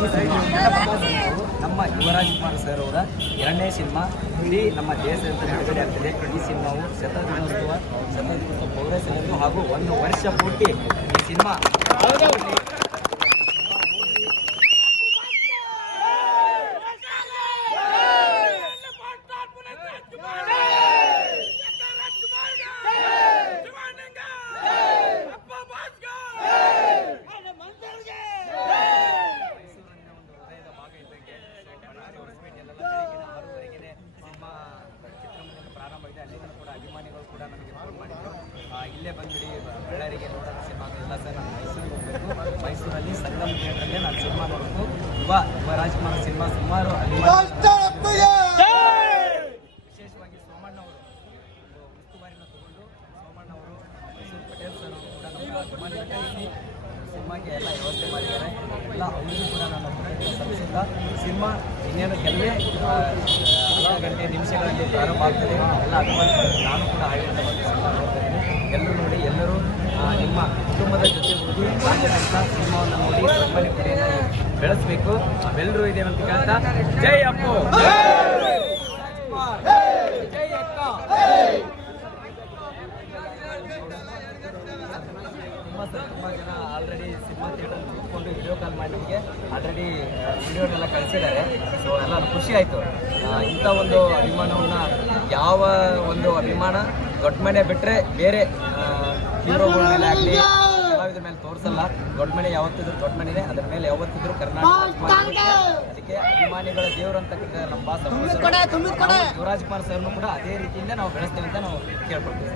ಈ ಸಿನಿಮಾ ನಮ್ಮ ಯುವರಾಜ್ ಕುಮಾರ್ ಸರ್ ಅವರ 2ನೇ ಸಿನಿಮಾ. ಇಡೀ ನಮ್ಮ ದೇಶದಿಂದ ಬಿಡುಗಡೆ ಆಗ್ತಿದೆ. ಈ ಸಿನಿಮಾವು ಶತದಿನೋತ್ಸವ ಪೌರಸಲೆಂದು ಹಾಗೂ 1 ವರ್ಷ ಪೂರ್ತಿ ಈ ಸಿನಿಮಾ ಪ್ರಾರಂಭ ಇದೆ. ಅಲ್ಲಿಂದ ಕೂಡ ಅಭಿಮಾನಿಗಳು ಕೂಡ ನನಗೆ ಫೋನ್ ಮಾಡಿದ್ರು, ಇಲ್ಲೇ ಬಂದ್ಬಿಡಿ ಬಳ್ಳಾರಿಗೆ ನೋಡೋಣ ಸಿನಿಮಾ. ಇಲ್ಲ ಸರ್, ನಾನು ಮೈಸೂರಿಗೆ ಹೋಗಬೇಕು, ಮೈಸೂರಲ್ಲಿ ಸಂಗಮ್ ಥಿಯೇಟ್ರಲ್ಲೇ ನಾನು ಸಿನಿಮಾ ನೋಡಬೇಕು. ಯುವರಾಜ್ ಕುಮಾರ್ ಸಿನಿಮಾ ಸುಮಾರು ವಿಶೇಷವಾಗಿ ಸೋಮಣ್ಣವರು ಉಸ್ತುವಾರಿನ ತಗೊಂಡು ಸೋಮಣ್ಣವರು, ಮೈಸೂರು ಪಟೇಲ್ ಸರ್ ಕೂಡ ನಮ್ಮ ಅಭಿಮಾನಿಗಳಾಗಿ ಸಿನಿಮಾಗೆ ಎಲ್ಲ ವ್ಯವಸ್ಥೆ ಮಾಡಿದ್ದಾರೆ. ಎಲ್ಲ ಅವರಿಗೂ ಕೂಡ ನನ್ನ ಸಂಸ್ಥೆಯಿಂದ ಸಿನಿಮಾ ಇನ್ನೇನು ಕೆಲವೇ ಗಂಟೆ ನಿಮಿಷಗಳಲ್ಲಿ ಪ್ರಾರಂಭ ಆಗ್ತದೆ. ಎಲ್ಲ ಅಭಿಮಾನಿಗಳು ನಾನು ಕೂಡ ಆಡಳಿತ ಸಿನಿಮಾ ನೋಡ್ತಾ ಇದ್ದೀನಿ. ಎಲ್ಲರೂ ನೋಡಿ, ಎಲ್ಲರೂ ನಿಮ್ಮ ಕುಟುಂಬದ ಜೊತೆ ಹೋಗಿ ರಾಜ್ಯದಂತ ಸಿನಿಮಾವನ್ನು ನೋಡಿ ಸಂಬಂಧಿ ಪಡೆಯನ್ನು ಬೆಳೆಸಬೇಕು. ನಾವೆಲ್ಲರೂ ಇದೇನಂತ ಕೇಳ್ತಾ, ಜೈ ಅಪ್ಪು, ಜೈ ಅಕ್ಕ. ತುಂಬ ಜನ ಆಲ್ರೆಡಿ ಸಿನಿಮಾ ಥಿಯೇಟರ್ ಕೂತ್ಕೊಂಡು ವಿಡಿಯೋ ಕಾಲ್ ಮಾಡಿ ನಮಗೆ ಆಲ್ರೆಡಿ ವಿಡಿಯೋನೆಲ್ಲ ಕಳಿಸಿದ್ದಾರೆ. ಸೊ ಎಲ್ಲ ಖುಷಿ ಆಯಿತು. ಇಂಥ ಒಂದು ಅಭಿಮಾನವನ್ನು, ಯಾವ ಒಂದು ಅಭಿಮಾನ ದೊಡ್ಡ ಮನೆ ಬಿಟ್ಟರೆ ಬೇರೆ ಹೀರೋಗಳ ಮೇಲೆ ಆಗಲಿ ಕಲಾವಿದರ ಮೇಲೆ ತೋರಿಸಲ್ಲ. ದೊಡ್ಡ ಮನೆ ಯಾವತ್ತಿದ್ರು ದೊಡ್ಡ ಮನೆಯೇ, ಅದರ ಮೇಲೆ ಯಾವತ್ತಿದ್ರು ಕರ್ನಾಟಕ. ಅದಕ್ಕೆ ಅಭಿಮಾನಿಗಳ ದೇವರು ಅಂತ ನಮ್ಮ ಬಾಸ್ ಯುವರಾಜ್ ಕುಮಾರ್ ಸರ್ನು ಕೂಡ ಅದೇ ರೀತಿಯಿಂದ ನಾವು ಬೆಳೆಸ್ತೇವೆ ಅಂತ ನಾವು ಕೇಳ್ಕೊಳ್ತೀವಿ.